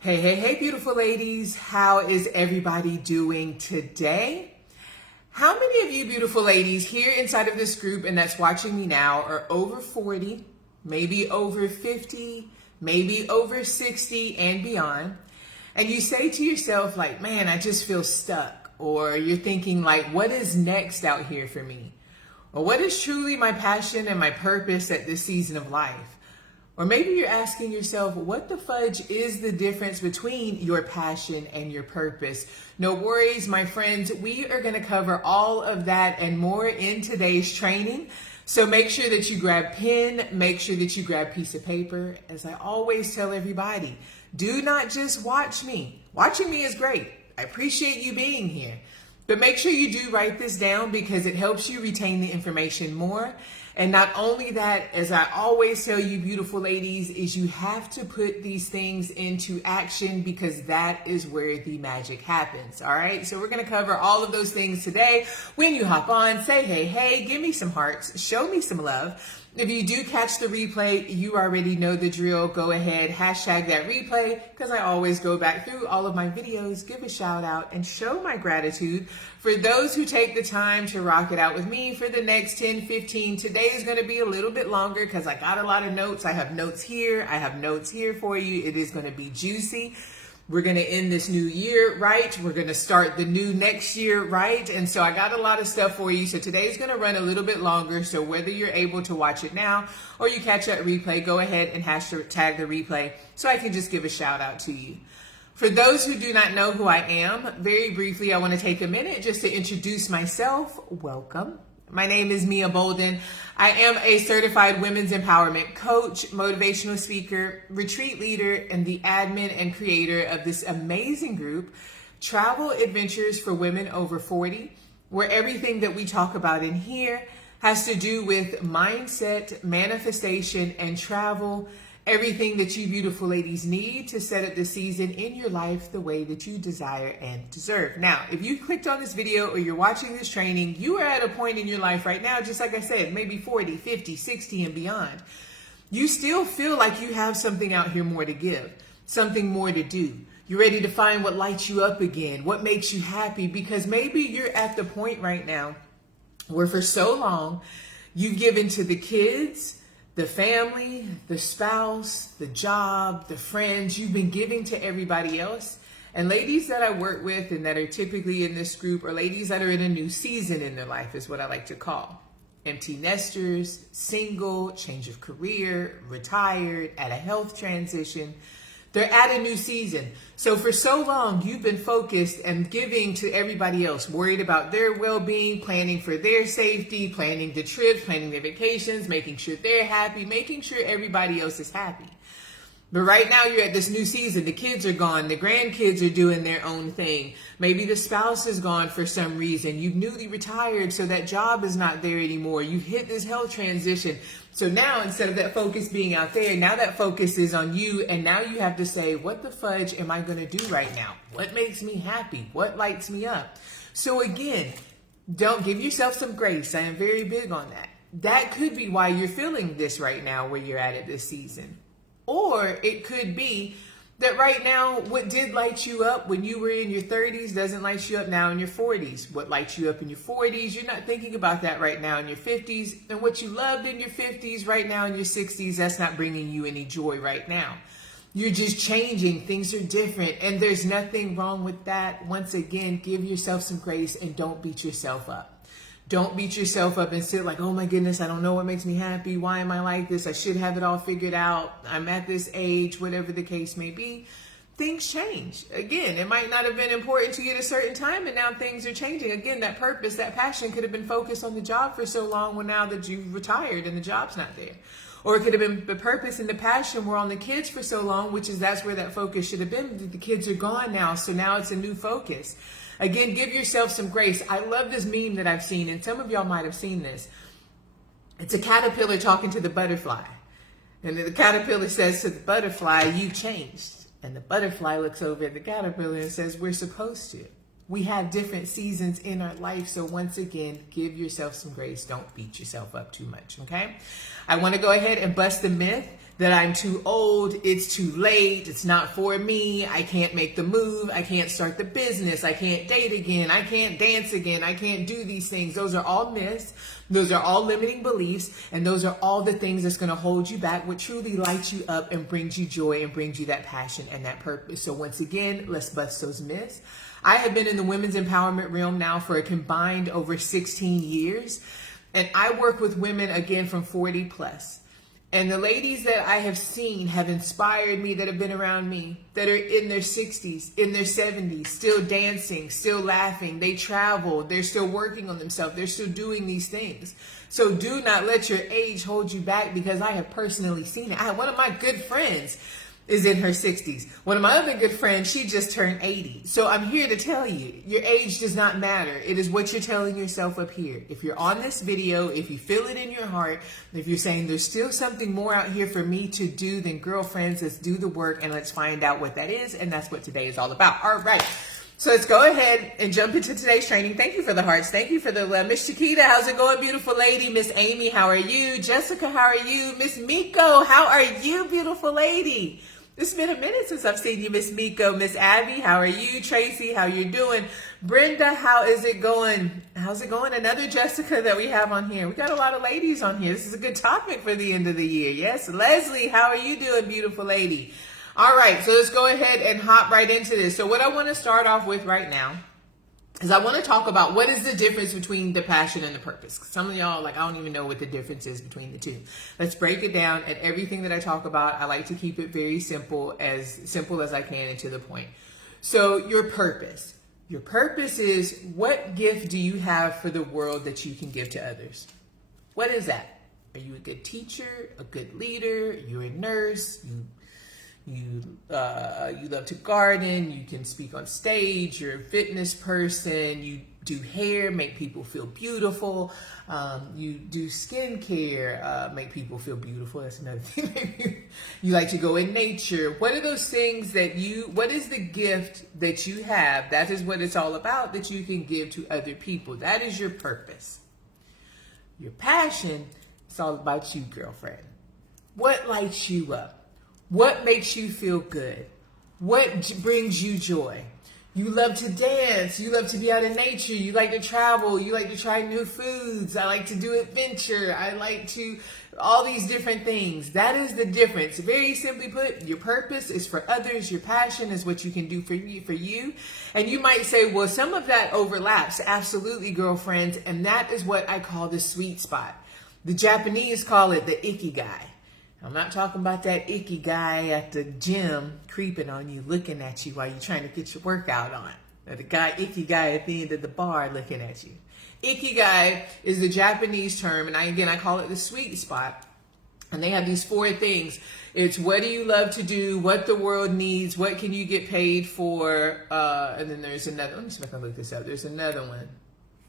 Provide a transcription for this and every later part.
Hey, beautiful ladies. How is everybody doing today? How many of you beautiful ladies here inside of this group and that's watching me now are over 40, maybe over 50, maybe over 60 and beyond? And you say to yourself like, man, I just feel stuck. Or you're thinking like, what is next out here for me? Or what is truly my passion and my purpose at this season of life? Or maybe you're asking yourself, what the fudge is the difference between your passion and your purpose? No worries, my friends. We are going to cover all of that and more in today's training. So make sure that you grab pen, make sure that you grab piece of paper. As I always tell everybody, do not just watch me. Watching me is great. I appreciate you being here. But make sure you do write this down because it helps you retain the information more. And not only that, as I always tell you beautiful ladies, is you have to put these things into action because that is where the magic happens. All right. So we're going to cover all of those things today. When you hop on, say, hey, give me some hearts, show me some love. If you do catch the replay, you already know the drill. Go ahead, hashtag that replay, because I always go back through all of my videos, give a shout out, and show my gratitude for those who take the time to rock it out with me for the next 10, 15. Today is going to be a little bit longer because I got a lot of notes. I have notes here. I have notes here for you. It is going to be juicy. We're going to end this new year right. We're going to start the new next year right. And so I got a lot of stuff for you. So today's going to run a little bit longer. So whether you're able to watch it now or you catch that replay, go ahead and hashtag the replay so I can just give a shout out to you. For those who do not know who I am, very briefly, I want to take a minute just to introduce myself. Welcome. My name is Mia Bolden. I am a certified women's empowerment coach, motivational speaker, retreat leader, and the admin and creator of this amazing group, Travel Adventures for Women Over 40, where everything that we talk about in here has to do with mindset, manifestation, and travel. Everything that you beautiful ladies need to set up the season in your life the way that you desire and deserve. Now, if you clicked on this video or you're watching this training, you are at a point in your life right now, just like I said, maybe 40, 50, 60 and beyond. You still feel like you have something out here more to give, something more to do. You're ready to find what lights you up again, what makes you happy, because maybe you're at the point right now where for so long you've given to the kids, the family, the spouse, the job, the friends. You've been giving to everybody else. And ladies that I work with and that are typically in this group are ladies that are in a new season in their life is what I like to call. Empty nesters, single, change of career, retired, at a health transition. They're at a new season. So for so long, you've been focused and giving to everybody else, worried about their well-being, planning for their safety, planning the trips, planning their vacations, making sure they're happy, making sure everybody else is happy. But right now you're at this new season. The kids are gone. The grandkids are doing their own thing. Maybe the spouse is gone for some reason. You've newly retired, so that job is not there anymore. You've hit this health transition. So now instead of that focus being out there, now that focus is on you. And now you have to say, what the fudge am I going to do right now? What makes me happy? What lights me up? So again, don't give yourself some grace. I am very big on that. That could be why you're feeling this right now where you're at this season. Or it could be that right now, what did light you up when you were in your 30s doesn't light you up now in your 40s. What lights you up in your 40s, you're not thinking about that right now in your 50s. And what you loved in your 50s right now in your 60s, that's not bringing you any joy right now. You're just changing. Things are different. And there's nothing wrong with that. Once again, give yourself some grace and don't beat yourself up. Don't beat yourself up and sit like, oh my goodness, I don't know what makes me happy. Why am I like this? I should have it all figured out. I'm at this age, whatever the case may be. Things change. Again, it might not have been important to you at a certain time, and now things are changing. Again, that purpose, that passion could have been focused on the job for so long, well, now that you've retired and the job's not there. Or it could have been the purpose and the passion were on the kids for so long, which is that's where that focus should have been. The kids are gone now, so now it's a new focus. Again, give yourself some grace. I love this meme that I've seen, and some of y'all might have seen this. It's a caterpillar talking to the butterfly. And the caterpillar says to the butterfly, you changed. And the butterfly looks over at the caterpillar and says, we're supposed to. We have different seasons in our life. So once again, give yourself some grace. Don't beat yourself up too much, okay? I want to go ahead and bust the myth that I'm too old, it's too late, it's not for me, I can't make the move, I can't start the business, I can't date again, I can't dance again, I can't do these things. Those are all myths. Those are all limiting beliefs, and those are all the things that's going to hold you back, what truly lights you up and brings you joy and brings you that passion and that purpose. So once again, let's bust those myths. I have been in the women's empowerment realm now for a combined over 16 years, and I work with women again from 40 plus. And the ladies that I have seen have inspired me, that have been around me, that are in their 60s, in their 70s, still dancing, still laughing. They travel. They're still working on themselves. They're still doing these things. So do not let your age hold you back, because I have personally seen it. I have one of my good friends is in her 60s. One of my other good friends, she just turned 80. So I'm here to tell you, your age does not matter. It is what you're telling yourself up here. If you're on this video, if you feel it in your heart, if you're saying there's still something more out here for me to do, then girlfriends, let's do the work and let's find out what that is. And that's what today is all about. All right. So let's go ahead and jump into today's training. Thank you for the hearts. Thank you for the love. Miss Chiquita, how's it going, beautiful lady? Miss Amy, how are you? Jessica, how are you? Miss Miko, how are you, beautiful lady? It's been a minute since I've seen you, Miss Miko. Miss Abby, how are you? Tracy, how you doing? Brenda, how is it going? How's it going? Another Jessica that we have on here. We got a lot of ladies on here. This is a good topic for the end of the year. Yes, Leslie, how are you doing, beautiful lady? All right, so let's go ahead and hop right into this. So what I want to start off with right now is I want to talk about what is the difference between the passion and the purpose. Some of y'all like, I don't even know what the difference is between the two. Let's break it down. And everything that I talk about, I like to keep it very simple as I can and to the point. So your purpose. Your purpose is, what gift do you have for the world that you can give to others? What is that? Are you a good teacher, a good leader? You're a nurse? You love to garden, you can speak on stage, you're a fitness person, you do hair, make people feel beautiful, you do skincare, make people feel beautiful. That's another thing. You like to go in nature. What are those things what is the gift that you have? That is what it's all about, that you can give to other people. That is your purpose. Your passion, it's all about you, girlfriend. What lights you up? What makes you feel good? What brings you joy? You love to dance. You love to be out in nature. You like to travel. You like to try new foods. I like to do adventure. I like to, all these different things. That is the difference. Very simply put, your purpose is for others. Your passion is what you can do for you. And you might say, well, some of that overlaps. Absolutely, girlfriends. And that is what I call the sweet spot. The Japanese call it the ikigai. I'm not talking about that icky guy at the gym creeping on you, looking at you while you're trying to get your workout on. Or the icky guy at the end of the bar looking at you. Ikigai is the Japanese term, and I call it the sweet spot. And they have these 4 things. It's what do you love to do, what the world needs, what can you get paid for, and then there's another, I'm just going to look this up. There's another one.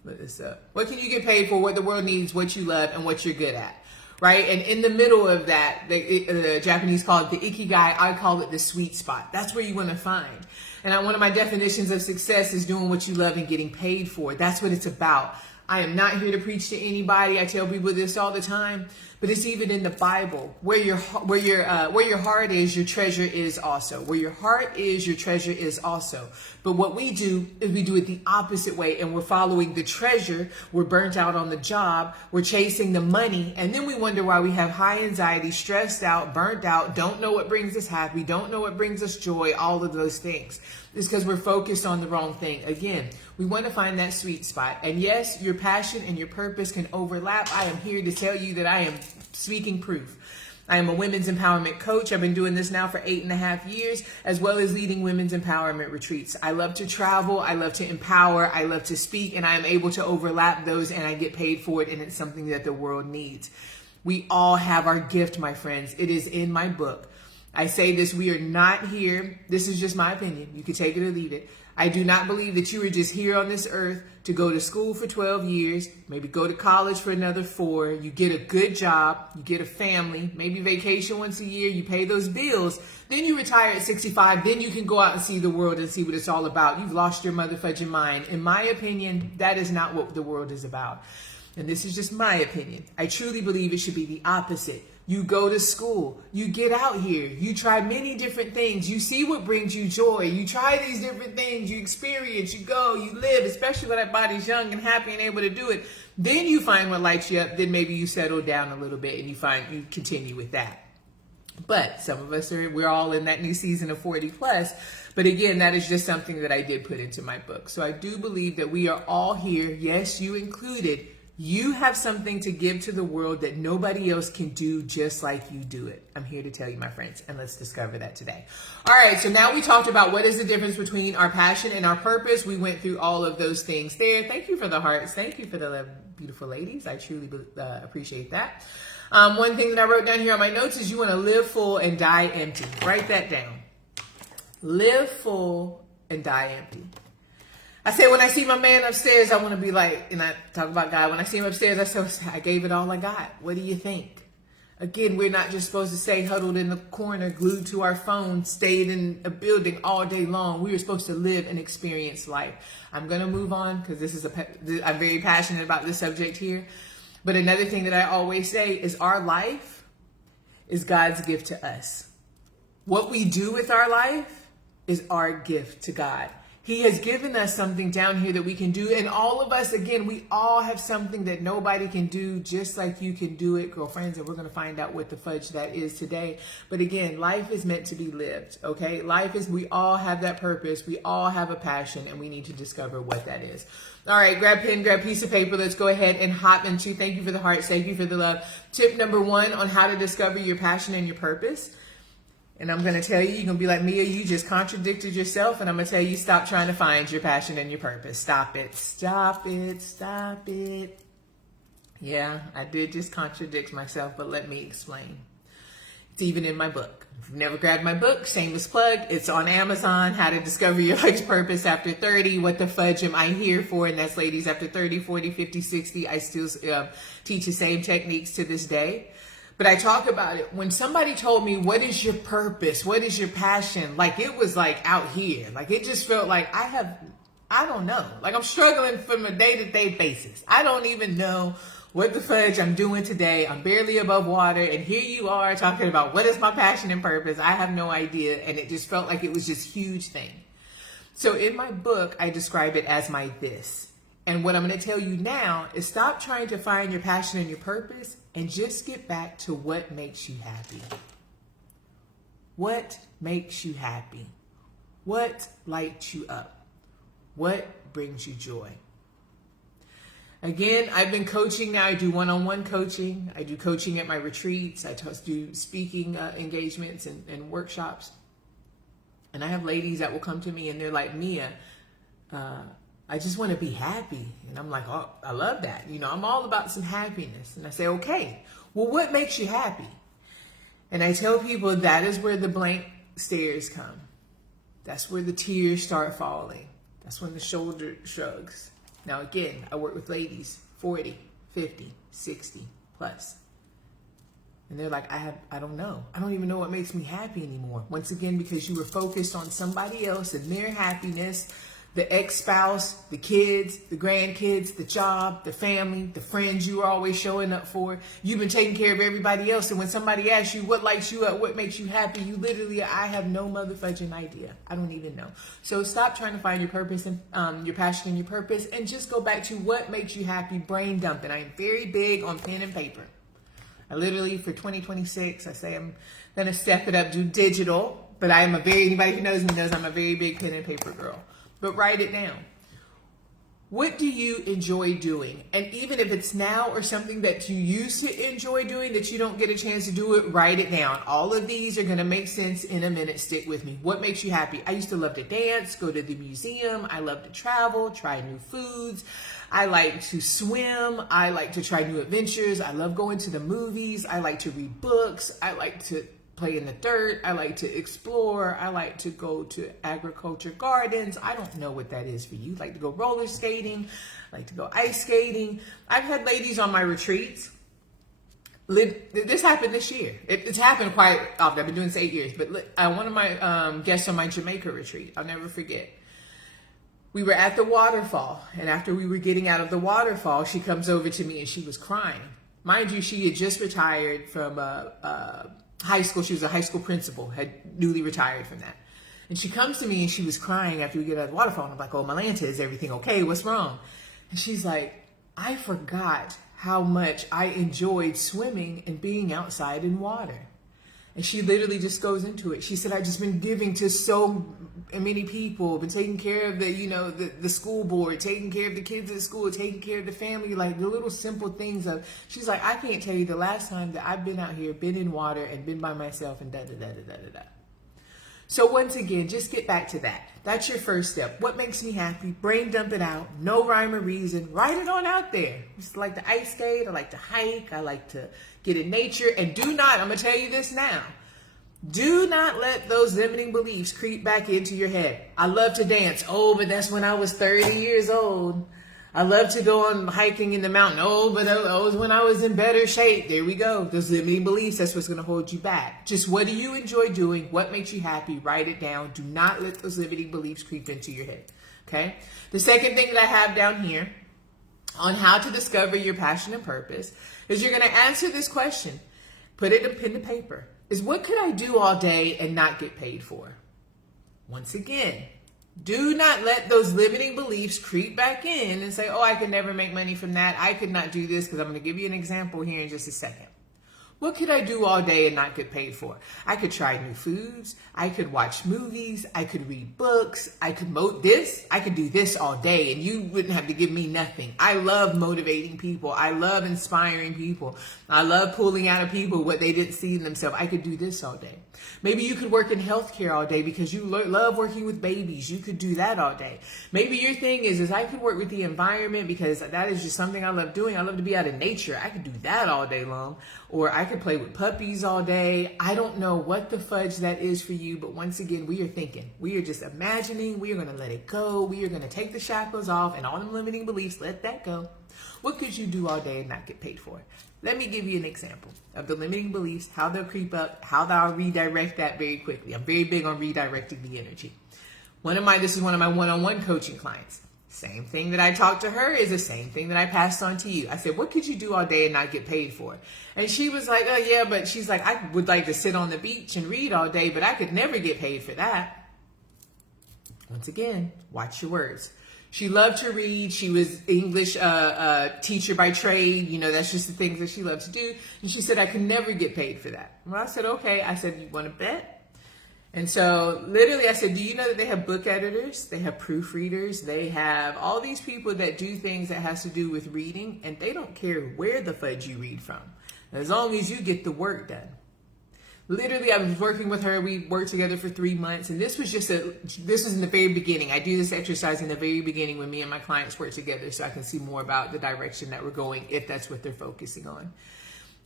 Look this up. What can you get paid for, what the world needs, what you love, and what you're good at. Right? And in the middle of that, the Japanese call it the ikigai. I call it the sweet spot. That's where you want to find. And one of my definitions of success is doing what you love and getting paid for it. That's what it's about. I am not here to preach to anybody. I tell people this all the time, but it's even in the Bible. Where your heart is, your treasure is also. Where your heart is, your treasure is also. But what we do is we do it the opposite way, and we're following the treasure. We're burnt out on the job. We're chasing the money, and then we wonder why we have high anxiety, stressed out, burnt out, don't know what brings us happy, don't know what brings us joy, all of those things. It's because we're focused on the wrong thing. Again, we want to find that sweet spot. And yes, your passion and your purpose can overlap. I am here to tell you that I am speaking proof. I am a women's empowerment coach. I've been doing this now for 8.5 years, as well as leading women's empowerment retreats. I love to travel. I love to empower. I love to speak, and I am able to overlap those, and I get paid for it, and it's something that the world needs. We all have our gift, my friends. It is in my book. I say this, we are not here. This is just my opinion. You can take it or leave it. I do not believe that you are just here on this earth to go to school for 12 years, maybe go to college for another 4. You get a good job, you get a family, maybe vacation once a year, you pay those bills, then you retire at 65, then you can go out and see the world and see what it's all about. You've lost your motherfudging mind. In my opinion, that is not what the world is about. And this is just my opinion. I truly believe it should be the opposite. You go to school, you get out here, you try many different things, you see what brings you joy, you try these different things, you experience, you go, you live, especially when that body's young and happy and able to do it. Then you find what lights you up, then maybe you settle down a little bit and you continue with that. But some of us we're all in that new season of 40 plus. But again, that is just something that I did put into my book. So I do believe that we are all here, yes, you included. You have something to give to the world that nobody else can do just like you do it. I'm here to tell you, my friends, and let's discover that today. All right, so now we talked about what is the difference between our passion and our purpose. We went through all of those things there. Thank you for the hearts. Thank you for the beautiful ladies. I truly appreciate that. One thing that I wrote down here on my notes is you want to live full and die empty. Write that down. Live full and die empty. I say when I see my man upstairs, I want to be like, and I talk about God, when I see him upstairs, I gave it all I got. What do you think? Again, we're not just supposed to stay huddled in the corner, glued to our phone, stayed in a building all day long. We are supposed to live and experience life. I'm going to move on because I'm very passionate about this subject here. But another thing that I always say is our life is God's gift to us. What we do with our life is our gift to God. He has given us something down here that we can do. And all of us, again, we all have something that nobody can do just like you can do it, girlfriends. And we're going to find out what the fudge that is today. But again, life is meant to be lived, okay? We all have that purpose. We all have a passion, and we need to discover what that is. All right, grab pen, grab piece of paper. Let's go ahead and hop into, thank you for the hearts, thank you for the love. Tip number 1 on how to discover your passion and your purpose. And I'm going to tell you, you're going to be like, Mia, you just contradicted yourself. And I'm going to tell you, stop trying to find your passion and your purpose. Stop it. Stop it. Stop it. Yeah, I did just contradict myself, but let me explain. It's even in my book. If you've never grabbed my book, shameless plug, it's on Amazon, How to Discover Your Life's Purpose After 30. What the fudge am I here for? And that's ladies after 30, 40, 50, 60. I still teach the same techniques to this day. But I talk about it. When somebody told me, what is your purpose? What is your passion? Like, it was like out here. Like, it just felt like I don't know. Like, I'm struggling from a day-to-day basis. I don't even know what the fudge I'm doing today. I'm barely above water. And here you are talking about what is my passion and purpose. I have no idea. And it just felt like it was this huge thing. So in my book, I describe it as my this. And what I'm going to tell you now is stop trying to find your passion and your purpose and just get back to what makes you happy. What makes you happy? What lights you up? What brings you joy? Again, I've been coaching now. I do one-on-one coaching. I do coaching at my retreats. I do speaking engagements and workshops. And I have ladies that will come to me and they're like, Mia, I just want to be happy. And I'm like, oh, I love that. You know, I'm all about some happiness. And I say, okay, well, what makes you happy? And I tell people that is where the blank stares come. That's where the tears start falling. That's when the shoulder shrugs. Now, again, I work with ladies 40, 50, 60 plus. And they're like, I don't know. I don't even know what makes me happy anymore. Once again, because you were focused on somebody else and their happiness, the ex-spouse, the kids, the grandkids, the job, the family, the friends you were always showing up for. You've been taking care of everybody else. And when somebody asks you what lights you up, what makes you happy, you literally, I have no motherfucking idea. I don't even know. So stop trying to find your purpose and your passion and your purpose and just go back to what makes you happy, brain dumping. I am very big on pen and paper. I literally, for 2026, I say I'm going to step it up, do digital. But anybody who knows me knows I'm a very big pen and paper girl. But write it down. What do you enjoy doing? And even if it's now or something that you used to enjoy doing that you don't get a chance to do it, write it down. All of these are going to make sense in a minute. Stick with me. What makes you happy? I used to love to dance, go to the museum. I love to travel, try new foods. I like to swim. I like to try new adventures. I love going to the movies. I like to read books. I like to play in the dirt. I like to explore. I like to go to agriculture gardens. I don't know what that is for you. I like to go roller skating. I like to go ice skating. I've had ladies on my retreats. This happened this year. It's happened quite often. I've been doing this 8 years. But one of my guests on my Jamaica retreat, I'll never forget. We were at the waterfall. And after we were getting out of the waterfall, she comes over to me and she was crying. Mind you, she had just retired from high school. She was a high school principal, had newly retired from that. And she comes to me and she was crying after we get out of the waterfall. And I'm like, oh, Malanta, is everything okay? What's wrong? And she's like, I forgot how much I enjoyed swimming and being outside in water. And she literally just goes into it. She said, I've just been giving to so many people, been taking care of the school board, taking care of the kids at school, taking care of the family, like the little simple things of, she's like, I can't tell you the last time that I've been out here, been in water and been by myself and da-da-da-da-da-da-da. So once again, just get back to that. That's your first step. What makes me happy? Brain dump it out. No rhyme or reason. Write it on out there. Just like to ice skate. I like to hike. I like to get in nature. And do not, I'm going to tell you this now. Do not let those limiting beliefs creep back into your head. I love to dance. Oh, but that's when I was 30 years old. I love to go on hiking in the mountain. Oh, but that was when I was in better shape. There we go. Those limiting beliefs, that's what's going to hold you back. Just what do you enjoy doing? What makes you happy? Write it down. Do not let those limiting beliefs creep into your head. Okay? The second thing that I have down here on how to discover your passion and purpose is you're going to answer this question. Put it in pen to paper. Is what could I do all day and not get paid for? Once again, do not let those limiting beliefs creep back in and say, oh, I could never make money from that. I could not do this, because I'm going to give you an example here in just a second. What could I do all day and not get paid for? I could try new foods. I could watch movies. I could read books. I could I could do this all day and you wouldn't have to give me nothing. I love motivating people. I love inspiring people. I love pulling out of people what they didn't see in themselves. I could do this all day. Maybe you could work in healthcare all day because you love working with babies. You could do that all day. Maybe your thing is I could work with the environment because that is just something I love doing. I love to be out in nature. I could do that all day long. Or I could play with puppies all day. I don't know what the fudge that is for you, but once again, we are thinking. We are just imagining. We are going to let it go. We are going to take the shackles off and all the limiting beliefs, let that go. What could you do all day and not get paid for? Let me give you an example of the limiting beliefs, how they'll creep up, how they'll redirect that very quickly. I'm very big on redirecting the energy. This is one of my one-on-one coaching clients. Same thing that I talked to her is the same thing that I passed on to you. I said, what could you do all day and not get paid for? And she was like, oh yeah, but she's like, I would like to sit on the beach and read all day, but I could never get paid for that. Once again, watch your words. She loved to read. She was English teacher by trade. That's just the things that she loved to do. And she said, I could never get paid for that. Well, I said, okay. I said, you want to bet? And so literally I said, do you know that they have book editors? They have proofreaders. They have all these people that do things that has to do with reading, and they don't care where the fudge you read from, as long as you get the work done. Literally, I was working with her. We worked together for 3 months, and this was in the very beginning. I do this exercise in the very beginning when me and my clients work together so I can see more about the direction that we're going if that's what they're focusing on.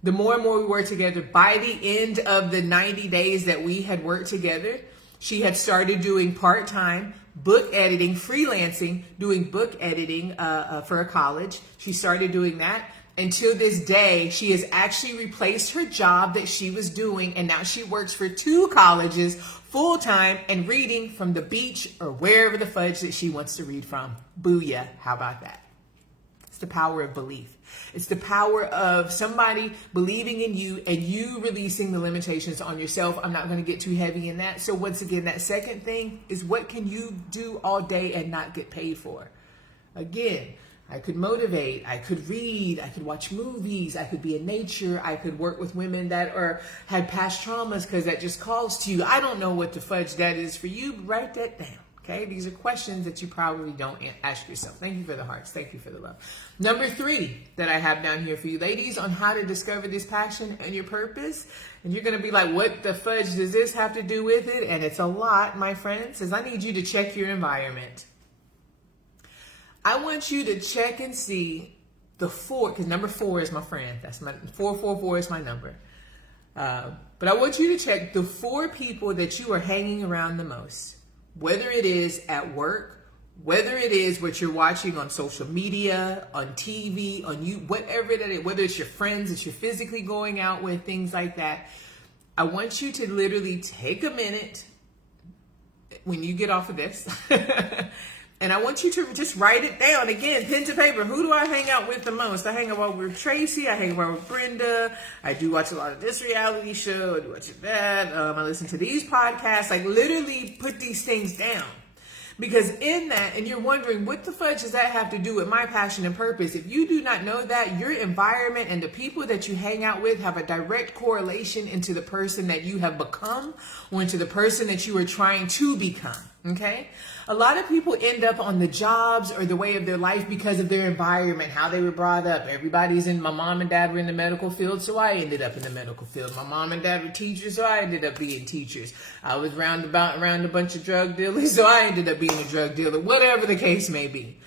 The more and more we worked together, by the end of the 90 days that we had worked together, she had started doing part-time book editing, freelancing, doing book editing for a college. She started doing that. Until this day, she has actually replaced her job that she was doing, and now she works for 2 colleges full-time and reading from the beach or wherever the fudge that she wants to read from. Booyah. How about that? It's the power of belief. It's the power of somebody believing in you and you releasing the limitations on yourself. I'm not going to get too heavy in that. So once again, that second thing is, what can you do all day and not get paid for? Again, I could motivate, I could read, I could watch movies, I could be in nature, I could work with women that had past traumas because that just calls to you. I don't know what the fudge that is for you, but write that down. Okay, these are questions that you probably don't ask yourself. Thank you for the hearts. Thank you for the love. Number 3 that I have down here for you, ladies, on how to discover this passion and your purpose. And you're going to be like, what the fudge does this have to do with it? And it's a lot, my friends, is I need you to check your environment. I want you to check and see the 4, because number 4 is my friend. That's my 444 is my number. But I want you to check the 4 people that you are hanging around the most. Whether it is at work, whether it is what you're watching on social media, on TV, on you, whatever that is, whether it's your friends that you're physically going out with, things like that. I want you to literally take a minute when you get off of this, And I want you to just write it down. Again, pen to paper. Who do I hang out with the most? I hang out with Tracy. I hang out with Brenda. I do watch a lot of this reality show. I do watch that. I listen to these podcasts. Like, literally put these things down. Because in that, and you're wondering, what the fudge does that have to do with my passion and purpose? If you do not know that, your environment and the people that you hang out with have a direct correlation into the person that you have become or into the person that you are trying to become. Okay? A lot of people end up on the jobs or the way of their life because of their environment, how they were brought up. My mom and dad were in the medical field, so I ended up in the medical field. My mom and dad were teachers, so I ended up being teachers. I was around a bunch of drug dealers, so I ended up being a drug dealer, whatever the case may be.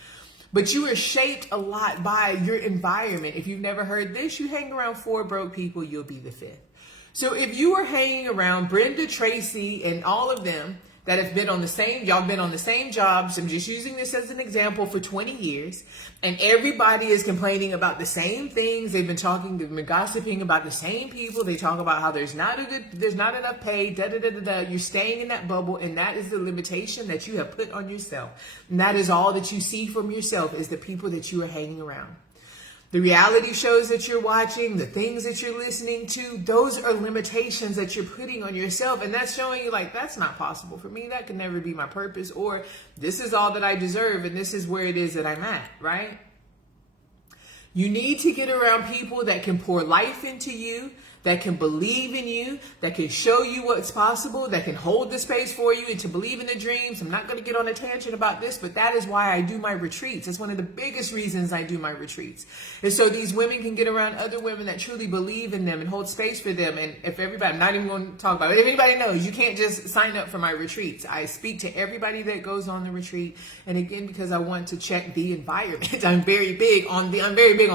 But you are shaped a lot by your environment. If you've never heard this, you hang around 4 broke people, you'll be the 5th. So if you are hanging around Brenda, Tracy, and all of them, that have been on y'all been on the same jobs. I'm just using this as an example for 20 years. And everybody is complaining about the same things. They've been gossiping about the same people. They talk about how there's not enough pay, You're staying in that bubble. And that is the limitation that you have put on yourself. And that is all that you see from yourself is the people that you are hanging around. The reality shows that you're watching, the things that you're listening to, those are limitations that you're putting on yourself. And that's showing you like, that's not possible for me. That can never be my purpose. Or this is all that I deserve. And this is where it is that I'm at, right? You need to get around people that can pour life into you, that can believe in you, that can show you what's possible, that can hold the space for you and to believe in the dreams. I'm not going to get on a tangent about this, but that is why I do my retreats. It's one of the biggest reasons I do my retreats. And so these women can get around other women that truly believe in them and hold space for them. And if everybody, I'm not even going to talk about it. If anybody knows, you can't just sign up for my retreats. I speak to everybody that goes on the retreat. And again, because I want to check the environment. I'm very big on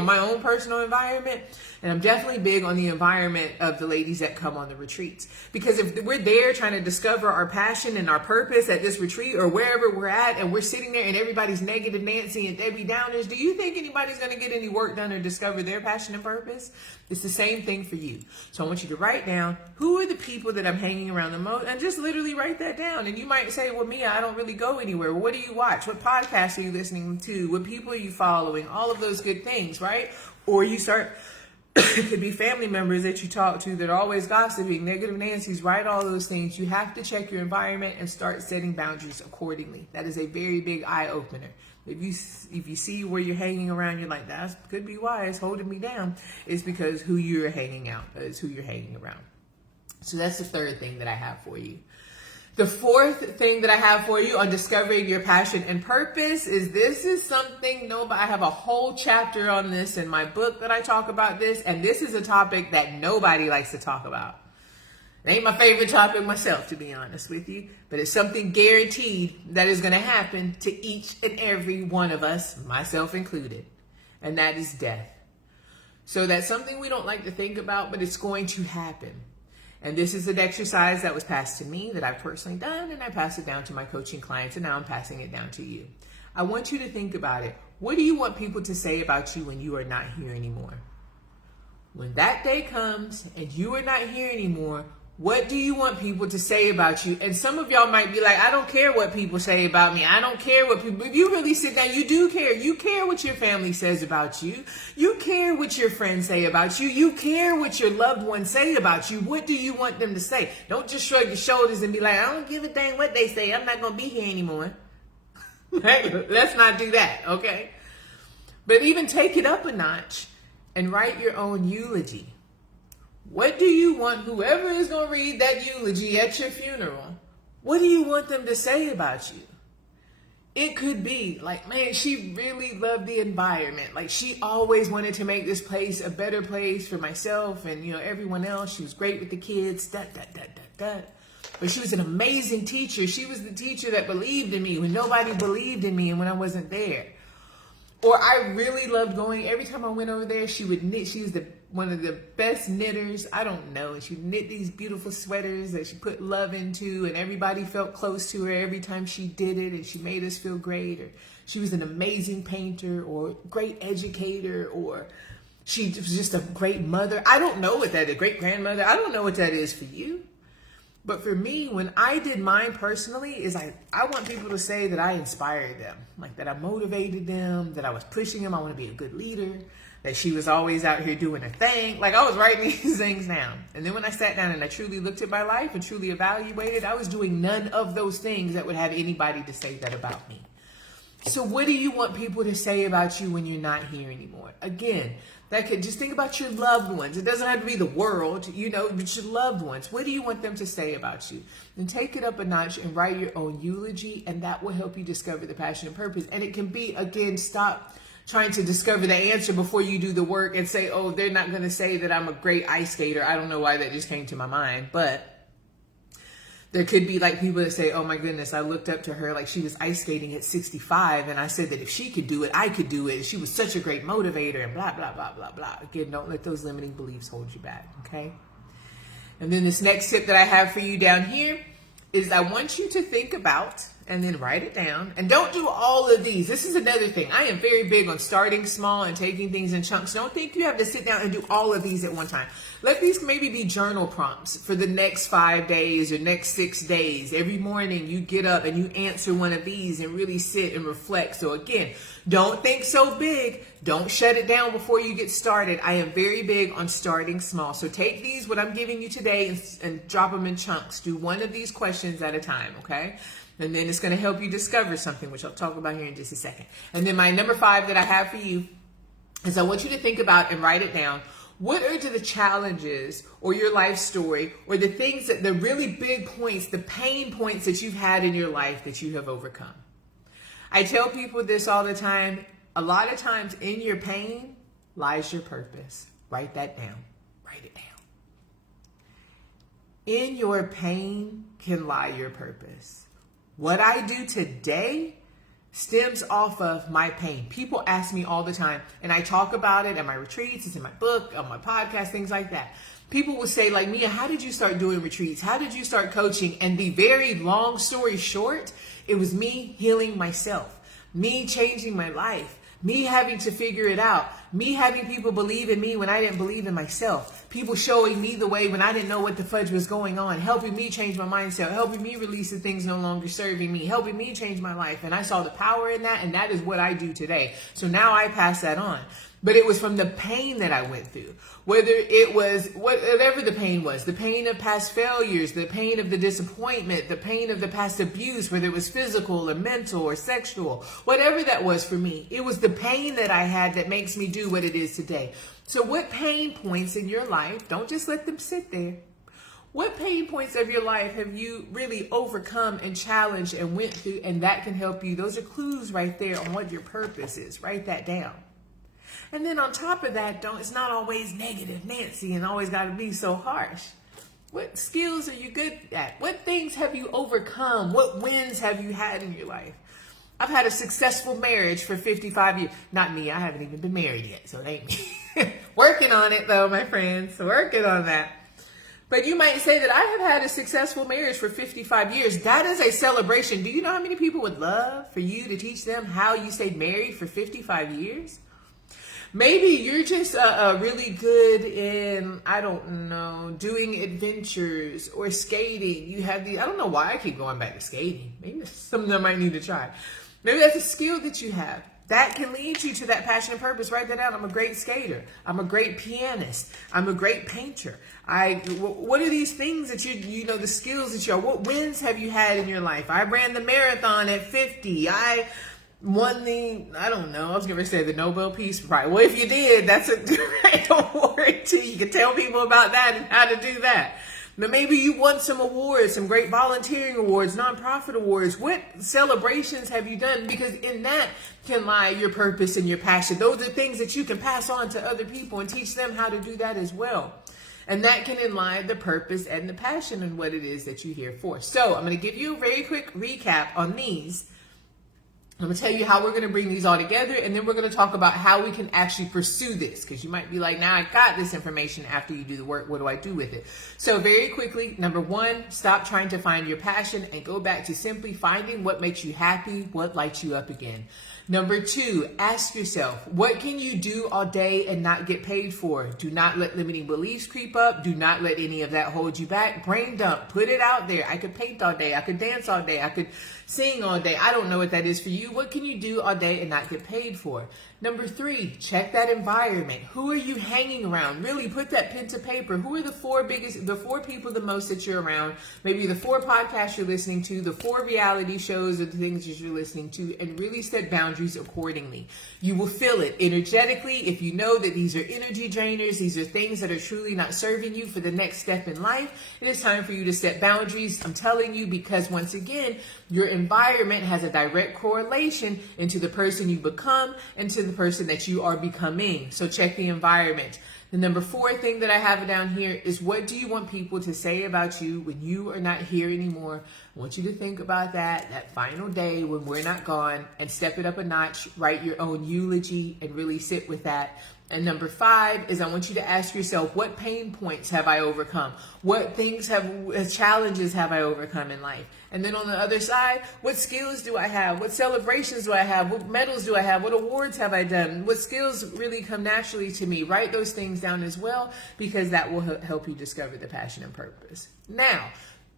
my own personal environment. And I'm definitely big on the environment of the ladies that come on the retreats. Because if we're there trying to discover our passion and our purpose at this retreat or wherever we're at, and we're sitting there and everybody's negative Nancy and Debbie Downers, do you think anybody's going to get any work done or discover their passion and purpose? It's the same thing for you. So I want you to write down, who are the people that I'm hanging around the most? And just literally write that down. And you might say, well, Mia, I don't really go anywhere. Well, what do you watch? What podcasts are you listening to? What people are you following? All of those good things, right? Or you start... It could be family members that you talk to that are always gossiping, negative Nancy's, right? All those things. You have to check your environment and start setting boundaries accordingly. That is a very big eye opener. If you see where you're hanging around, you're like, that could be why it's holding me down. It's because who you're hanging around. So that's the third thing that I have for you. The fourth thing that I have for you on discovering your passion and purpose is something I have a whole chapter on this in my book that I talk about this. And this is a topic that nobody likes to talk about. It ain't my favorite topic myself, to be honest with you. But it's something guaranteed that is going to happen to each and every one of us, myself included. And that is death. So that's something we don't like to think about, but it's going to happen. And this is an exercise that was passed to me that I've personally done, and I passed it down to my coaching clients, and now I'm passing it down to you. I want you to think about it. What do you want people to say about you when you are not here anymore? When that day comes and you are not here anymore, what do you want people to say about you? And some of y'all might be like, I don't care what people say about me. I don't care what people, if you really sit down, you do care. You care what your family says about you. You care what your friends say about you. You care what your loved ones say about you. What do you want them to say? Don't just shrug your shoulders and be like, I don't give a dang what they say. I'm not going to be here anymore. Let's not do that, okay? But even take it up a notch and write your own eulogy. What do you want whoever is going to read that eulogy at your funeral? What do you want them to say about you? It could be like, man, she really loved the environment. Like she always wanted to make this place a better place for myself and, everyone else. She was great with the kids, But she was an amazing teacher. She was the teacher that believed in me when nobody believed in me and when I wasn't there. Or I really loved going, every time I went over there, she would knit. She was one of the best knitters. I don't know. And she would knit these beautiful sweaters that she put love into, and everybody felt close to her every time she did it, and she made us feel great. Or she was an amazing painter or great educator, or she was just a great mother. I don't know what that is. Great grandmother. I don't know what that is for you. But for me, when I did mine personally, is I want people to say that I inspired them, like that I motivated them, that I was pushing them. I want to be a good leader, that she was always out here doing her thing. Like I was writing these things down. And then when I sat down and I truly looked at my life and truly evaluated, I was doing none of those things that would have anybody to say that about me. So what do you want people to say about you when you're not here anymore? Again, that could just think about your loved ones. It doesn't have to be the world, but your loved ones. What do you want them to say about you? And take it up a notch and write your own eulogy, and that will help you discover the passion and purpose. And it can be, again, stop trying to discover the answer before you do the work and say, oh, they're not going to say that I'm a great ice skater. I don't know why that just came to my mind, but there could be like people that say, oh my goodness, I looked up to her like she was ice skating at 65. And I said that if she could do it, I could do it. She was such a great motivator and blah, blah, blah, blah, blah. Again, don't let those limiting beliefs hold you back. Okay. And then this next tip that I have for you down here is I want you to think about and then write it down. And don't do all of these. This is another thing. I am very big on starting small and taking things in chunks. Don't think you have to sit down and do all of these at one time. Let these maybe be journal prompts for the next 5 days or next 6 days. Every morning you get up and you answer one of these and really sit and reflect. So again, don't think so big. Don't shut it down before you get started. I am very big on starting small. So take these, what I'm giving you today, and drop them in chunks. Do one of these questions at a time, okay? And then it's going to help you discover something, which I'll talk about here in just a second. And then my number 5 that I have for you is I want you to think about and write it down. What are the challenges or your life story or the things that the really big points, the pain points that you've had in your life that you have overcome? I tell people this all the time. A lot of times in your pain lies your purpose. Write that down. Write it down. In your pain can lie your purpose. What I do today stems off of my pain. People ask me all the time, and I talk about it at my retreats, it's in my book, on my podcast, things like that. People will say, like, Mia, how did you start doing retreats? How did you start coaching? And the very long story short, it was me healing myself, me changing my life, me having to figure it out, me having people believe in me when I didn't believe in myself, people showing me the way when I didn't know what the fudge was going on, helping me change my mindset, helping me release the things no longer serving me, helping me change my life. And I saw the power in that, and that is what I do today. So now I pass that on. But it was from the pain that I went through, whether it was whatever the pain was, the pain of past failures, the pain of the disappointment, the pain of the past abuse, whether it was physical or mental or sexual, whatever that was for me, it was the pain that I had that makes me do what it is today. So what pain points in your life, don't just let them sit there. What pain points of your life have you really overcome and challenged and went through, and that can help you? Those are clues right there on what your purpose is. Write that down. And then on top of that, it's not always negative Nancy and always got to be so harsh. What skills are you good at? What things have you overcome? What wins have you had in your life? I've had a successful marriage for 55 years. Not me. I haven't even been married yet, so it ain't me. Working on it, though, my friends. Working on that. But you might say that I have had a successful marriage for 55 years. That is a celebration. Do you know how many people would love for you to teach them how you stayed married for 55 years? Maybe you're just really good in, I don't know, doing adventures or skating. You have I don't know why I keep going back to skating. Maybe it's something I might need to try. Maybe that's a skill that you have. That can lead you to that passion and purpose. Write that down. I'm a great skater. I'm a great pianist. I'm a great painter. What are these things that the skills that what wins have you had in your life? I ran the marathon at 50. I won I don't know, I was going to say the Nobel Peace Prize. Well, if you did, that's a great award too. You can tell people about that and how to do that. But maybe you won some awards, some great volunteering awards, nonprofit awards. What celebrations have you done? Because in that can lie your purpose and your passion. Those are things that you can pass on to other people and teach them how to do that as well. And that can enliven the purpose and the passion and what it is that you're here for. So I'm going to give you a very quick recap on these. I'm going to tell you how we're going to bring these all together, and then we're going to talk about how we can actually pursue this, because you might be like, now I got this information after you do the work. What do I do with it? So very quickly, number 1, stop trying to find your passion and go back to simply finding what makes you happy, what lights you up again. Number 2, ask yourself, what can you do all day and not get paid for? Do not let limiting beliefs creep up. Do not let any of that hold you back. Brain dump. Put it out there. I could paint all day. I could dance all day. I could sing all day. I don't know what that is for you. What can you do all day and not get paid for? Number 3, check that environment. Who are you hanging around? Really put that pen to paper. Who are the 4 people the most that you're around? Maybe the 4 podcasts you're listening to, the 4 reality shows or the things that you're listening to, and really set boundaries accordingly. You will feel it energetically if you know that these are energy drainers. These are things that are truly not serving you for the next step in life. It is time for you to set boundaries. I'm telling you, because once again, your environment has a direct correlation into the person you become and to the person that you are becoming. So check the environment. The number 4 thing that I have down here is, what do you want people to say about you when you are not here anymore? I want you to think about that final day when we're not gone, and step it up a notch, write your own eulogy and really sit with that. And number 5 is, I want you to ask yourself, what pain points have I overcome? What challenges have I overcome in life? And then on the other side, what skills do I have? What celebrations do I have? What medals do I have? What awards have I done? What skills really come naturally to me? Write those things down as well, because that will help you discover the passion and purpose. Now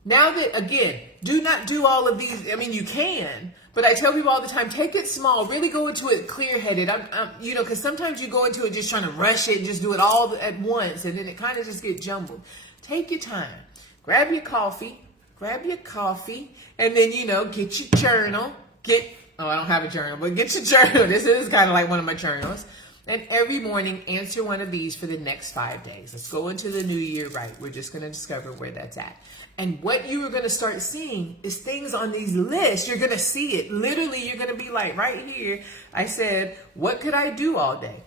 that, again, do not do all of these. I mean, you can, but I tell people all the time, take it small. Really go into it clear-headed. Because sometimes you go into it just trying to rush it and just do it all at once, and then it kind of just gets jumbled. Take your time. Grab your coffee, and then, get your journal. I don't have a journal, but get your journal. This is kind of like one of my journals. And every morning, answer one of these for the next 5 days. Let's go into the new year right. We're just going to discover where that's at. And what you are going to start seeing is things on these lists. You're going to see it. Literally, you're going to be like, right here, I said, what could I do all day?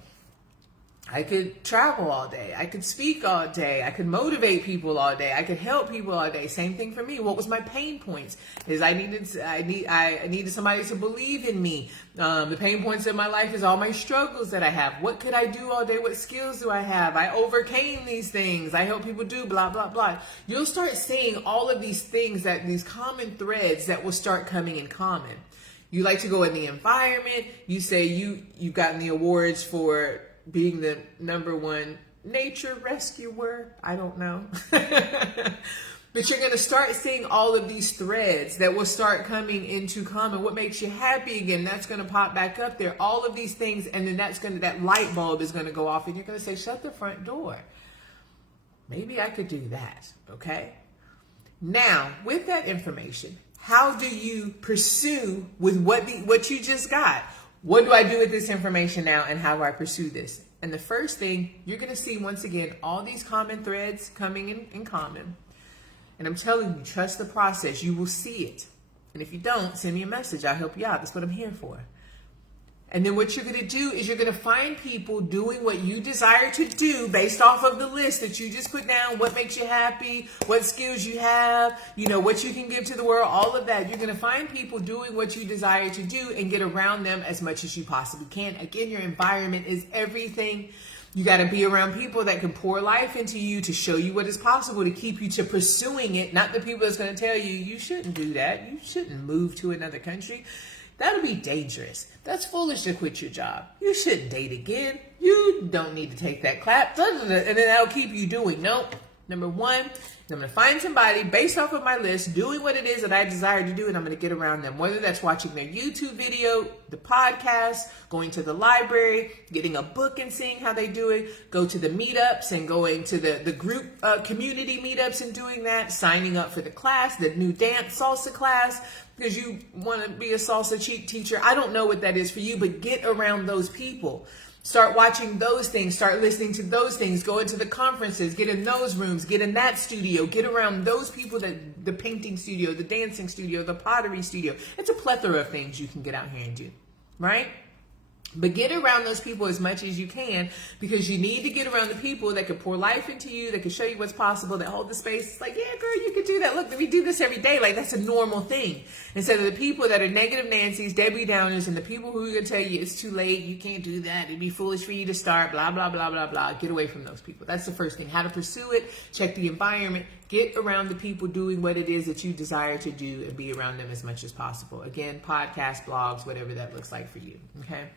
I could travel all day. I could speak all day. I could motivate people all day. I could help people all day. Same thing for me. What was my pain points? Is I needed somebody to believe in me. The pain points in my life is all my struggles that I have. What could I do all day? What skills do I have? I overcame these things. I help people do blah, blah, blah. You'll start seeing all of these things, these common threads that will start coming in common. You like to go in the environment. You say you've gotten the awards for being the #1 nature rescuer. I don't know. But you're going to start seeing all of these threads that will start coming into common. What makes you happy again? That's going to pop back up there. All of these things, and then that light bulb is going to go off, and you're going to say, shut the front door. Maybe I could do that. Okay. Now, with that information, how do you pursue with what you just got? What do I do with this information now, and how do I pursue this? And the first thing, you're going to see, once again, all these common threads coming in common. And I'm telling you, trust the process. You will see it. And if you don't, send me a message. I'll help you out. That's what I'm here for. And then what you're going to do is you're going to find people doing what you desire to do based off of the list that you just put down. What makes you happy, what skills you have, what you can give to the world, all of that. You're going to find people doing what you desire to do and get around them as much as you possibly can. Again, your environment is everything. You got to be around people that can pour life into you, to show you what is possible, to keep you to pursuing it. Not the people that's going to tell you, you shouldn't do that. You shouldn't move to another country. That'll be dangerous. That's foolish to quit your job. You shouldn't date again. You don't need to take that clap. And then that'll keep you doing. Nope. Number 1, I'm going to find somebody based off of my list doing what it is that I desire to do, and I'm going to get around them. Whether that's watching their YouTube video, the podcast, going to the library, getting a book and seeing how they do it, go to the meetups and going to the group community meetups and doing that, signing up for the class, the new dance salsa class, because you want to be a salsa teacher. I don't know what that is for you, but get around those people. Start watching those things. Start listening to those things. Go into the conferences. Get in those rooms. Get in that studio. Get around those people, the painting studio, the dancing studio, the pottery studio. It's a plethora of things you can get out here and do, right? But get around those people as much as you can, because you need to get around the people that can pour life into you, that can show you what's possible, that hold the space. It's like, yeah, girl, you could do that. Look, we do this every day. Like, that's a normal thing. Instead of the people that are negative Nancy's, Debbie Downers, and the people who are going to tell you it's too late, you can't do that, it'd be foolish for you to start, blah, blah, blah, blah, blah. Get away from those people. That's the first thing. How to pursue it, check the environment, Get around the people doing what it is that you desire to do and be around them as much as possible. Again, podcasts, blogs, whatever that looks like for you. Okay.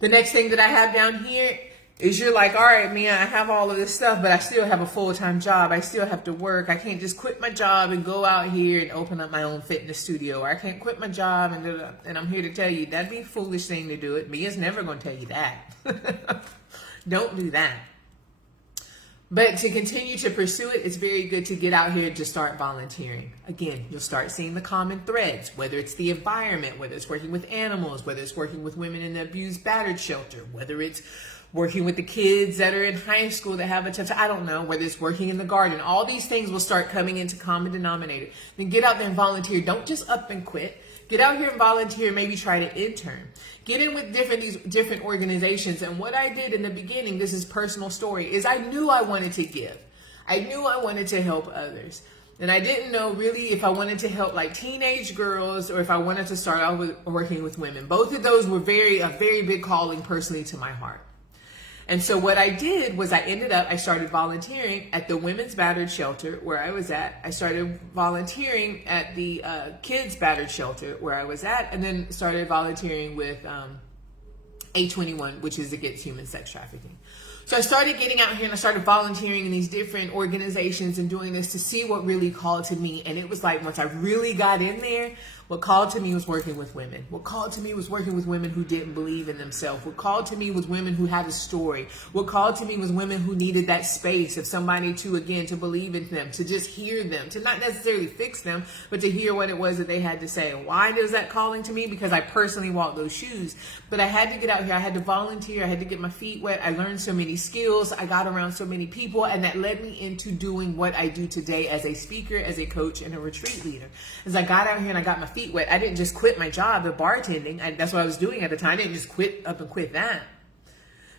The next thing that I have down here is you're like, all right, Mia, I have all of this stuff, but I still have a full-time job. I still have to work. I can't just quit my job and go out here and open up my own fitness studio. Or I can't quit my job and I'm here to tell you that'd be a foolish thing to do. Mia's never going to tell you that. Don't do that. But to continue to pursue it, it's very good to get out here and just start volunteering. Again, you'll start seeing the common threads, whether it's the environment, whether it's working with animals, whether it's working with women in the abused, battered shelter, whether it's working with the kids that are in high school that have a tough time, I don't know, whether it's working in the garden. All these things will start coming into common denominator. Then get out there and volunteer. Don't just up and quit. Get out here and volunteer, maybe try to intern. Get in with these different organizations. And what I did in the beginning, this is personal story, is I knew I wanted to give. I knew I wanted to help others. And I didn't know really if I wanted to help like teenage girls or if I wanted to start out with working with women. Both of those were a very big calling personally to my heart. And so what I did was I started volunteering at the women's battered shelter where I was at. I started volunteering at the kids battered shelter where I was at, and then started volunteering with A21, which is against human sex trafficking. So I started getting out here and I started volunteering in these different organizations and doing this to see what really called to me. And it was like, once I really got in there, what called to me was working with women. What called to me was working with women who didn't believe in themselves. What called to me was women who had a story. What called to me was women who needed that space of somebody to believe in them, to just hear them, to not necessarily fix them, but to hear what it was that they had to say. And why was that calling to me? Because I personally walked those shoes. But I had to get out here. I had to volunteer. I had to get my feet wet. I learned so many skills. I got around so many people, and that led me into doing what I do today as a speaker, as a coach, and a retreat leader. As I got out here and I got my feet wet, I didn't just quit my job of bartending. That's what I was doing at the time. I didn't just quit that.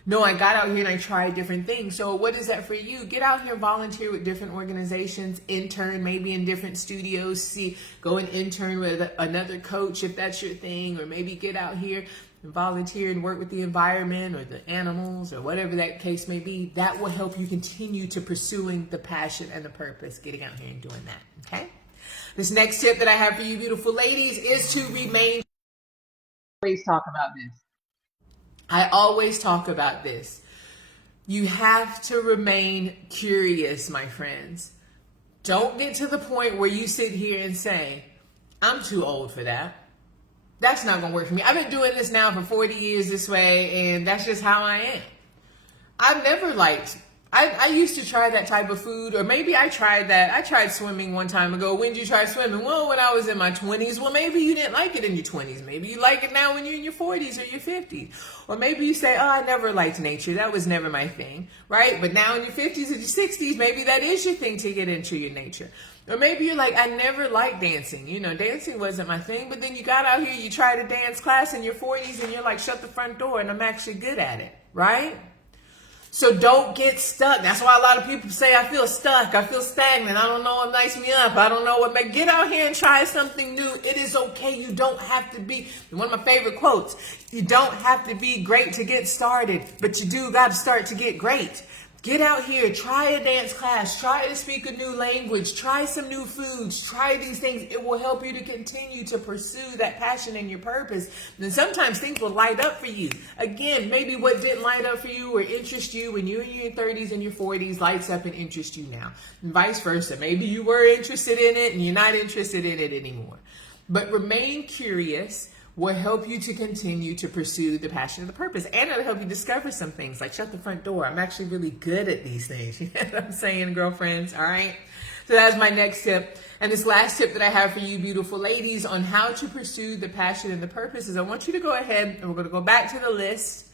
No, I got out here and I tried different things. So what is that for you? Get out here, volunteer with different organizations, intern maybe in different studios, go and intern with another coach if that's your thing, or maybe get out here and volunteer and work with the environment or the animals or whatever that case may be. That will help you continue to pursuing the passion and the purpose, getting out here and doing that, okay? This next tip that I have for you beautiful ladies is to remain. I always talk about this. I always talk about this. You have to remain curious, my friends. Don't get to the point where you sit here and say, I'm too old for that. That's not going to work for me. I've been doing this now for 40 years this way, and that's just how I am. I've never liked, I used to try that type of food, or maybe I tried that. I tried swimming one time ago. When did you try swimming? Well, when I was in my 20s. Well, maybe you didn't like it in your 20s. Maybe you like it now when you're in your 40s or your 50s. Or maybe you say, oh, I never liked nature. That was never my thing, right? But now in your 50s and your 60s, maybe that is your thing to get into your nature. Or maybe you're like, I never liked dancing. You know, dancing wasn't my thing. But then you got out here, you tried a dance class in your 40s, and you're like, shut the front door, and I'm actually good at it, right? So don't get stuck. That's why a lot of people say, I feel stuck. I feel stagnant. I don't know what makes me up. I don't know what makes. Get out here and try something new. It is okay. You don't have to be, one of my favorite quotes, you don't have to be great to get started, but you do got to start to get great. Get out here, try a dance class, try to speak a new language, try some new foods, try these things. It will help you to continue to pursue that passion and your purpose. And sometimes things will light up for you. Again, maybe what didn't light up for you or interest you when you were in your 30s and your 40s lights up and interests you now. And vice versa. Maybe you were interested in it and you're not interested in it anymore. But remain curious will help you to continue to pursue the passion and the purpose. And it'll help you discover some things like shut the front door. I'm actually really good at these things. You know what I'm saying, girlfriends? All right. So that's my next tip. And this last tip that I have for you beautiful ladies on how to pursue the passion and the purpose is I want you to go ahead and we're going to go back to the list.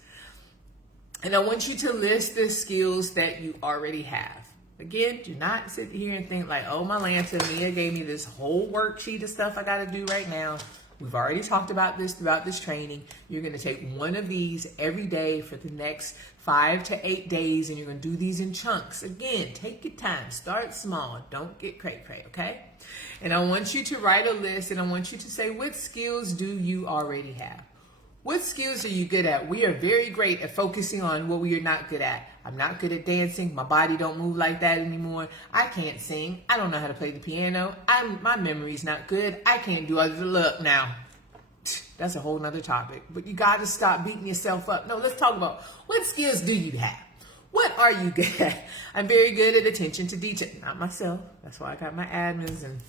And I want you to list the skills that you already have. Again, do not sit here and think like, oh, my Lanta, Mia gave me this whole worksheet of stuff I got to do right now. We've already talked about this throughout this training. You're going to take one of these every day for the next 5 to 8 days, and you're going to do these in chunks. Again, take your time. Start small. Don't get cray-cray, okay? And I want you to write a list, and I want you to say, what skills do you already have? What skills are you good at? We are very great at focusing on what we are not good at. I'm not good at dancing. My body don't move like that anymore. I can't sing. I don't know how to play the piano. My memory's not good. I can't do other than look now. That's a whole nother topic. But you got to stop beating yourself up. No, let's talk about what skills do you have? What are you good at? I'm very good at attention to detail. Not myself. That's why I got my admins and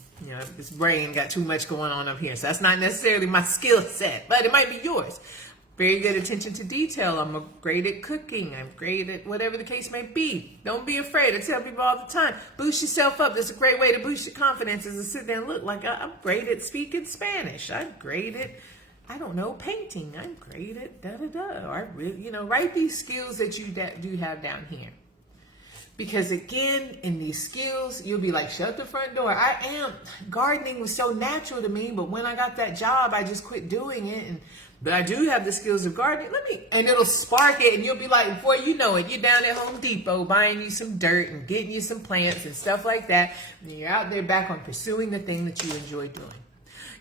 this brain got too much going on up here. So that's not necessarily my skill set, but it might be yours. Very good attention to detail. I'm great at cooking. I'm great at whatever the case may be. Don't be afraid. I tell people all the time, boost yourself up. That's a great way to boost your confidence is to sit there and look like I'm great at speaking Spanish. I'm great at, painting. I'm great at da-da-da. Or, write these skills that you do have down here. Because again, in these skills, you'll be like, shut the front door. Gardening was so natural to me, but when I got that job, I just quit doing it. But I do have the skills of gardening. And it'll spark it, and you'll be like, before you know it, you're down at Home Depot buying you some dirt and getting you some plants and stuff like that. And you're out there back on pursuing the thing that you enjoy doing.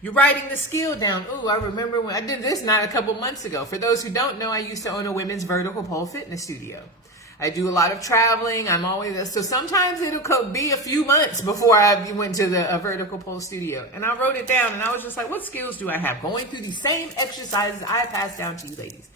You're writing the skill down. Ooh, I remember when I did this not a couple months ago. For those who don't know, I used to own a women's vertical pole fitness studio. I do a lot of traveling. So sometimes it'll be a few months before I went to the vertical pole studio. And I wrote it down and I was just like, what skills do I have? Going through the same exercises I passed down to you ladies.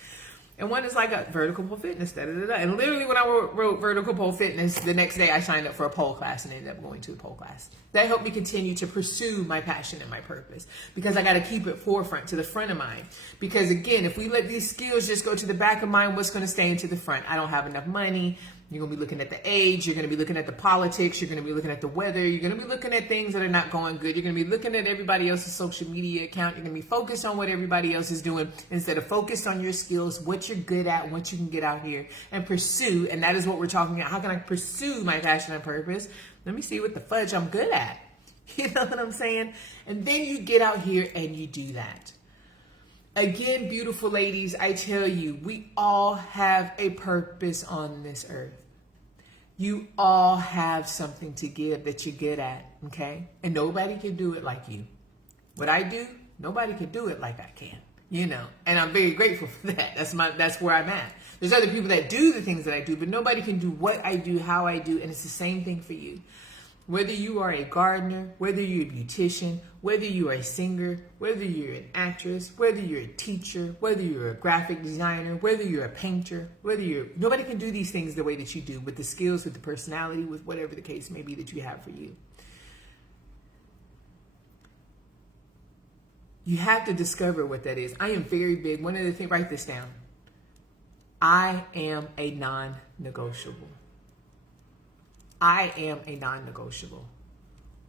And one is like a vertical pole fitness, da-da-da-da. And literally when I wrote vertical pole fitness, the next day I signed up for a pole class and ended up going to a pole class. That helped me continue to pursue my passion and my purpose because I got to keep it forefront to the front of mind. Because again, if we let these skills just go to the back of mind, what's going to stay into the front? I don't have enough money. You're going to be looking at the age. You're going to be looking at the politics. You're going to be looking at the weather. You're going to be looking at things that are not going good. You're going to be looking at everybody else's social media account. You're going to be focused on what everybody else is doing instead of focused on your skills, what you're good at, what you can get out here and pursue. And that is what we're talking about. How can I pursue my passion and purpose? Let me see what the fudge I'm good at. You know what I'm saying? And then you get out here and you do that. Again, beautiful ladies, I tell you, we all have a purpose on this earth. You all have something to give that you're good at, okay? And nobody can do it like you. What I do, nobody can do it like I can, And I'm very grateful for that. That's where I'm at. There's other people that do the things that I do, but nobody can do what I do, how I do, and it's the same thing for you. Whether you are a gardener, whether you're a beautician, whether you are a singer, whether you're an actress, whether you're a teacher, whether you're a graphic designer, whether you're a painter, nobody can do these things the way that you do with the skills, with the personality, with whatever the case may be that you have for you. You have to discover what that is. I am very big. One of the things, write this down. I am a non-negotiable. I am a non-negotiable.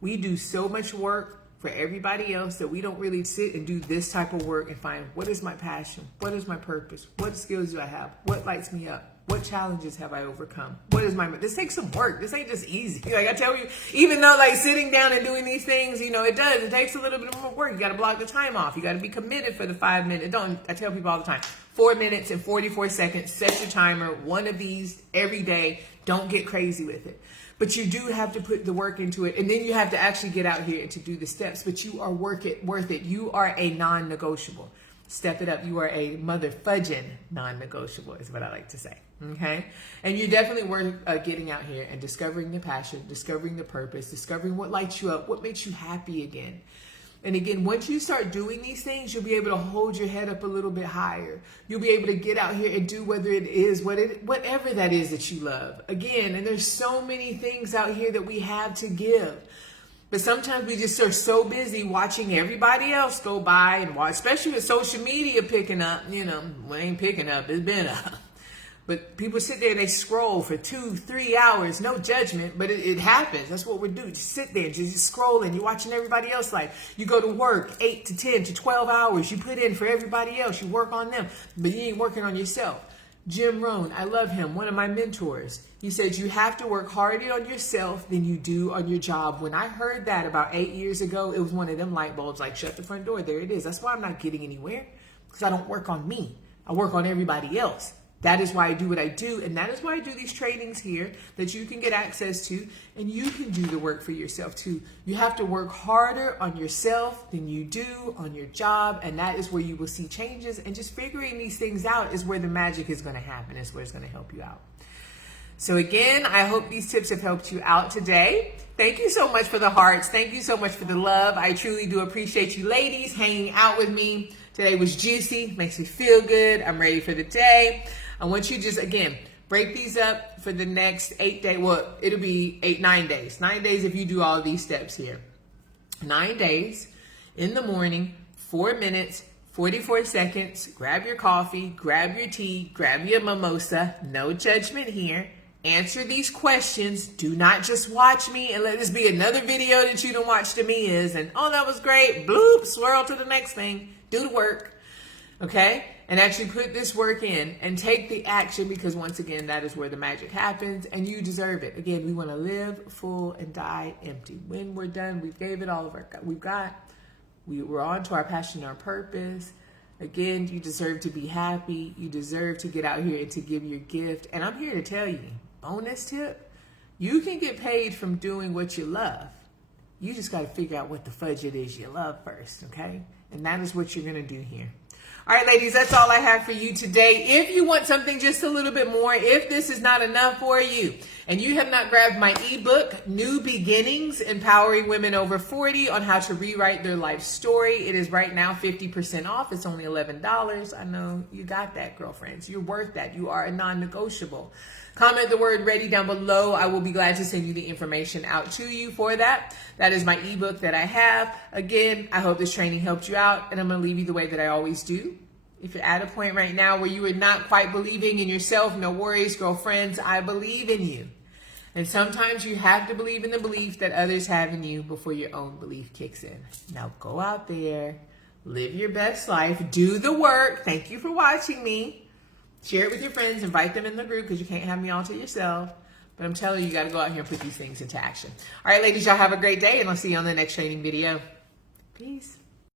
We do so much work for everybody else that we don't really sit and do this type of work and find what is my passion? What is my purpose? What skills do I have? What lights me up? What challenges have I overcome? This takes some work. This ain't just easy. Like I tell you, even though sitting down and doing these things, it takes a little bit more work. You got to block the time off. You got to be committed for the 5 minutes. I tell people all the time, 4 minutes and 44 seconds, set your timer, one of these every day. Don't get crazy with it. But you do have to put the work into it. And then you have to actually get out here and to do the steps. But you are worth it. You are a non-negotiable. Step it up. You are a mother fudging non-negotiable is what I like to say. Okay? And you're definitely worth getting out here and discovering the passion, discovering the purpose, discovering what lights you up, what makes you happy again. And again, once you start doing these things, you'll be able to hold your head up a little bit higher. You'll be able to get out here and do whatever that is that you love. Again, and there's so many things out here that we have to give. But sometimes we just are so busy watching everybody else go by and watch, especially with social media picking up, it ain't picking up, it's been up. But people sit there and they scroll for 2-3 hours, no judgment, but it happens. That's what we do. Just sit there and just scrolling. You're watching everybody else life. You go to work 8 to 10 to 12 hours. You put in for everybody else. You work on them, but you ain't working on yourself. Jim Rohn, I love him, one of my mentors. He said, you have to work harder on yourself than you do on your job. When I heard that about 8 years ago, it was one of them light bulbs, like shut the front door. There it is. That's why I'm not getting anywhere, because I don't work on me. I work on everybody else. That is why I do what I do, and that is why I do these trainings here that you can get access to, and you can do the work for yourself too. You have to work harder on yourself than you do on your job, and that is where you will see changes. And just figuring these things out is where the magic is going to happen. It's where it's going to help you out. So again, I hope these tips have helped you out today. Thank you so much for the hearts. Thank you so much for the love. I truly do appreciate you ladies hanging out with me. Today was juicy, makes me feel good. I'm ready for the day. I want you to just, again, break these up for the next 8 days. Well, it'll be 9 days. 9 days if you do all these steps here. 9 days in the morning, 4 minutes, 44 seconds. Grab your coffee, grab your tea, grab your mimosa. No judgment here. Answer these questions. Do not just watch me and let this be another video that you don't watch to me and, oh, that was great. Bloop, swirl to the next thing. Do the work. Okay? And actually put this work in and take the action, because once again, that is where the magic happens and you deserve it. Again, we want to live full and die empty. When we're done, we gave it all of we've got. We're on to our passion, our purpose. Again, you deserve to be happy. You deserve to get out here and to give your gift. And I'm here to tell you, bonus tip, you can get paid from doing what you love. You just got to figure out what the fudge it is you love first, okay? And that is what you're going to do here. All right, ladies, that's all I have for you today. If you want something just a little bit more, if this is not enough for you, and you have not grabbed my ebook, New Beginnings, Empowering Women Over 40 on how to rewrite their life story, it is right now 50% off. It's only $11. I know you got that, girlfriends. You're worth that. You are a non-negotiable. Comment the word ready down below. I will be glad to send you the information out to you for that. That is my ebook that I have. Again, I hope this training helped you out, and I'm going to leave you the way that I always do. If you're at a point right now where you are not quite believing in yourself, no worries, girlfriends. I believe in you. And sometimes you have to believe in the belief that others have in you before your own belief kicks in. Now go out there, live your best life, do the work. Thank you for watching me. Share it with your friends, invite them in the group, because you can't have me all to yourself. But I'm telling you, you got to go out here and put these things into action. All right, ladies, y'all have a great day, and I'll see you on the next training video. Peace.